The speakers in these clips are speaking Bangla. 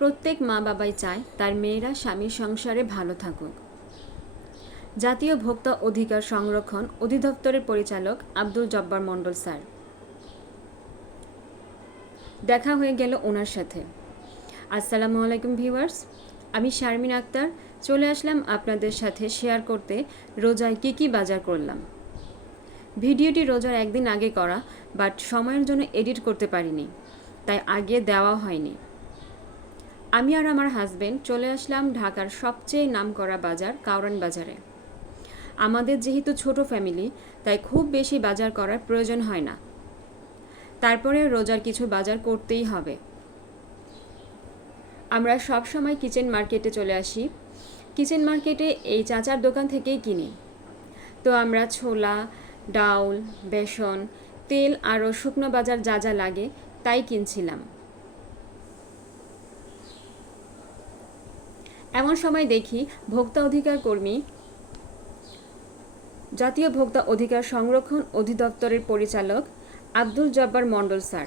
প্রত্যেক মা বাবাই চায় তার মেয়েরা স্বামীর সংসারে ভালো থাকুক। জাতীয় ভোক্তা অধিকার সংরক্ষণ অধিদপ্তরের পরিচালক আব্দুল জব্বার মণ্ডল স্যার। দেখা হয়ে গেল ওনার সাথে। আসসালামু আলাইকুম ভিউয়ার্স, আমি শারমিন আক্তার। চলে আসলাম আপনাদের সাথে শেয়ার করতে রোজায় কী কী বাজার করলাম। ভিডিওটি রোজার একদিন আগে করা, বাট সময়ের জন্য এডিট করতে পারিনি, তাই আগে দেওয়া হয়নি। আমি আর আমার হাজবেন্ড চলে আসলাম ঢাকার সবচেয়ে নামকরা বাজার কাউরান বাজারে। আমাদের যেহেতু ছোট ফ্যামিলি তাই খুব বেশি বাজার করার প্রয়োজন হয় না। তারপরে রোজার কিছু বাজার করতেই হবে। আমরা সব সময় কিচেন মার্কেটে চলে আসি। কিচেন মার্কেটে এই চাচার দোকান থেকেই কিনি। তো আমরা ছোলা, ডাউল, বেসন, তেল আরও শুকনো বাজার যা যা লাগে, তাই কিনছিলাম। এমন সময় দেখি ভোক্তা অধিকার কর্মী, জাতীয় ভোক্তা অধিকার সংরক্ষণ অধিদপ্তরের পরিচালক আব্দুল জব্বার মণ্ডল, স্যার।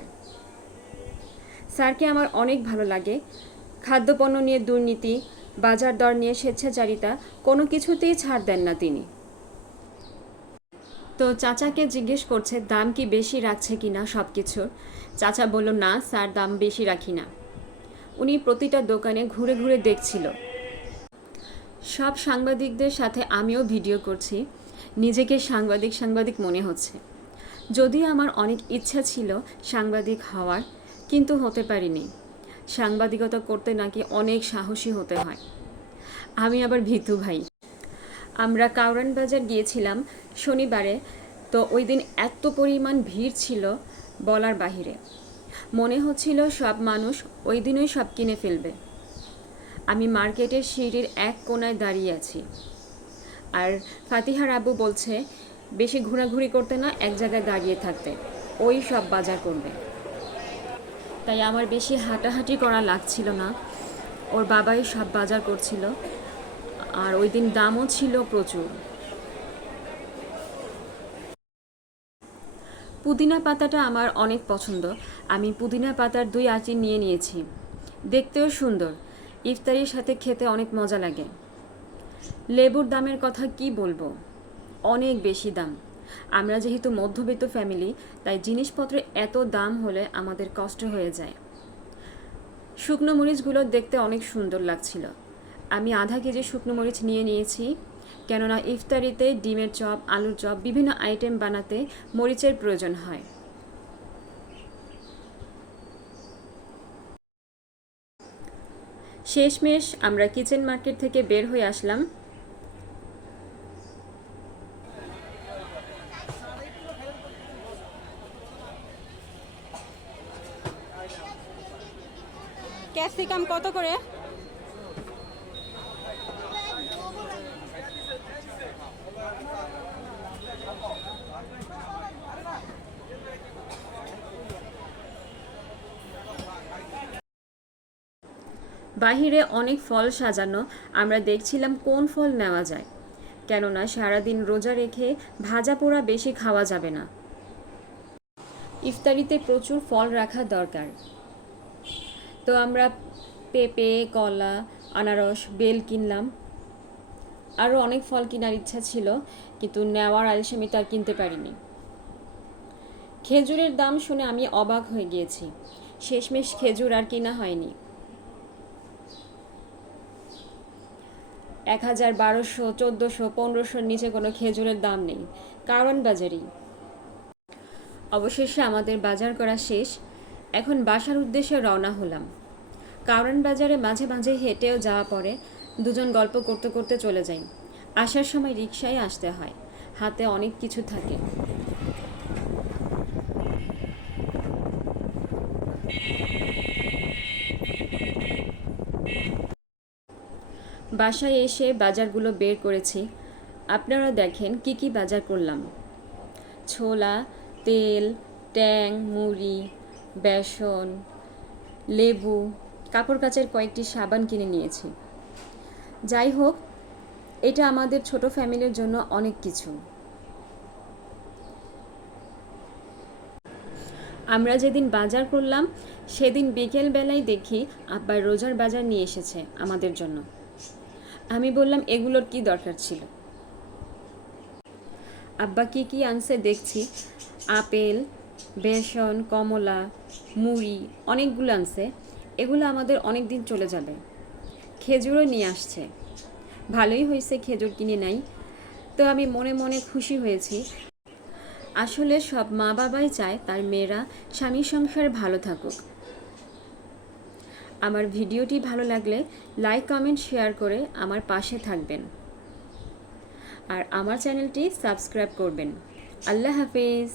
স্যারকে আমার অনেক ভালো লাগে। খাদ্যপণ্য নিয়ে দুর্নীতি, বাজার দর নিয়ে স্বেচ্ছাচারিতা, কোনো কিছুতেই ছাড় দেন না তিনি। তো চাচাকে জিজ্ঞেস করছে, দাম কি বেশি রাখছে কি না সব কিছুর চাচা বলল, না, স্যার, দাম বেশি রাখি না। উনি প্রতিটা দোকানে ঘুরে ঘুরে দেখছিল। সব সাংবাদিকদের সাথে আমিও ভিডিও করছি। নিজেকে সাংবাদিক সাংবাদিক মনে হচ্ছে। যদিও আমার অনেক ইচ্ছা ছিল সাংবাদিক হওয়ার, কিন্তু হতে পারিনি। সাংবাদিকতা করতে নাকি অনেক সাহসী হতে হয়। আমি আবার ভীতু ভাই। আমরা কাউরান বাজার গিয়েছিলাম শনিবারে, তো ওই দিন এত পরিমাণ ভিড় ছিল বলার বাহিরে। মনে হচ্ছিল সব মানুষ ওই দিনই সব কিনে ফেলবে। আমি মার্কেটের সিঁড়ির এক কোনায় দাঁড়িয়ে আছি। আর ফাতিহার আব্বু বলছে, বেশি ঘোরাঘুরি করতে না, এক জায়গায় দাঁড়িয়ে থাকতে। ওই সব বাজার করবে। তাই আমার বেশি হাঁটাহাঁটি করা লাগছিল না। ওর বাবাই সব বাজার করছিল। আর ওই দিন দামও ছিল প্রচুর। পুদিনা পাতাটা আমার অনেক পছন্দ। আমি পুদিনা পাতার দুই আঁচি নিয়ে নিয়েছি। দেখতেও সুন্দর। ইফতারির সাথে খেতে অনেক মজা লাগে। লেবুর দামের কথা কি বলব? অনেক বেশি দাম। আমরা যেহেতু মধ্যবিত্ত ফ্যামিলি তাই জিনিসপত্রের এত দাম হলে আমাদের কষ্ট হয়ে যায়। শুকনো মরিচগুলো দেখতে অনেক সুন্দর লাগছিল। আমি আধা কেজি শুকনো মরিচ নিয়ে নিয়েছি, কেননা ইফতারিতে ডিমের চপ, আলুর চপ, বিভিন্ন আইটেম বানাতে মরিচের প্রয়োজন হয়। শেষমেশ আমরা কিচেন মার্কেট থেকে বের হয়ে আসলাম। ক্যাপসিকাম কত করে? বাহিরে অনেক ফল সাজানো, আমরা দেখছিলাম কোন ফল নেওয়া যায়। কেননা সারাদিন রোজা রেখে ভাজা পোড়া বেশি খাওয়া যাবে না। ইফতারিতে প্রচুর ফল রাখা দরকার। তো আমরা পেঁপে, কলা, আনারস, বেল কিনলাম। আরও অনেক ফল কেনার ইচ্ছা ছিল, কিন্তু নেওয়ার আলসেমি তার কিনতে পারিনি। খেজুরের দাম শুনে আমি অবাক হয়ে গিয়েছি। শেষমেশ খেজুর আর কিনা হয়নি। এক হাজার বারোশো, চোদ্দোশো, পনেরোশোর নিচে কোনো খেজুরের দাম নেই। কারওয়ান বাজারই। অবশেষে আমাদের বাজার করা শেষ। এখন বাসার উদ্দেশ্যে রওনা হলাম। কারণ বাজারে মাঝে মাঝে হেঁটেও যাওয়া পড়ে। দুজন গল্প করতে করতে চলে যাই। আসার সময় রিক্সায় আসতে হয়। হাতে অনেক কিছু থাকে। বাসায় এসে বাজারগুলো বের করেছি। আপনারা দেখেন কি কি বাজার করলাম। ছোলা, তেল, ট্যাং, মুড়ি, বেসন, লেবু, কাপড় কাচের কয়েকটি সাবান কিনে নিয়েছি। যাই হোক, এটা আমাদের ছোট ফ্যামিলির জন্য অনেক কিছু। আমরা যেদিন বাজার করলাম, সেদিন বিকেলবেলায় দেখি আব্বার রোজার বাজার নিয়ে এসেছে আমাদের জন্য। আমি বললাম, এগুলোর কি দরকার ছিল? আব্বা, কি কি আনছে দেখছি। আপেল, বেসন, কমলা, মুড়ি, অনেকগুলো আনছে। এগুলো আমাদের অনেক দিন চলে যাবে। খেজুরও নিয়ে আসছে। ভালোই হয়েছে খেজুর কিনে নাই, তো আমি মনে মনে খুশি হয়েছি। আসলে সব মা বাবাই চায় তার মেয়েরা স্বামী সংসার ভালো থাকুক। আমার ভিডিওটি ভালো লাগলে লাইক, কমেন্ট, শেয়ার করে আমার পাশে থাকবেন। আর আমার চ্যানেলটি সাবস্ক্রাইব করবেন। আল্লাহ হাফেজ।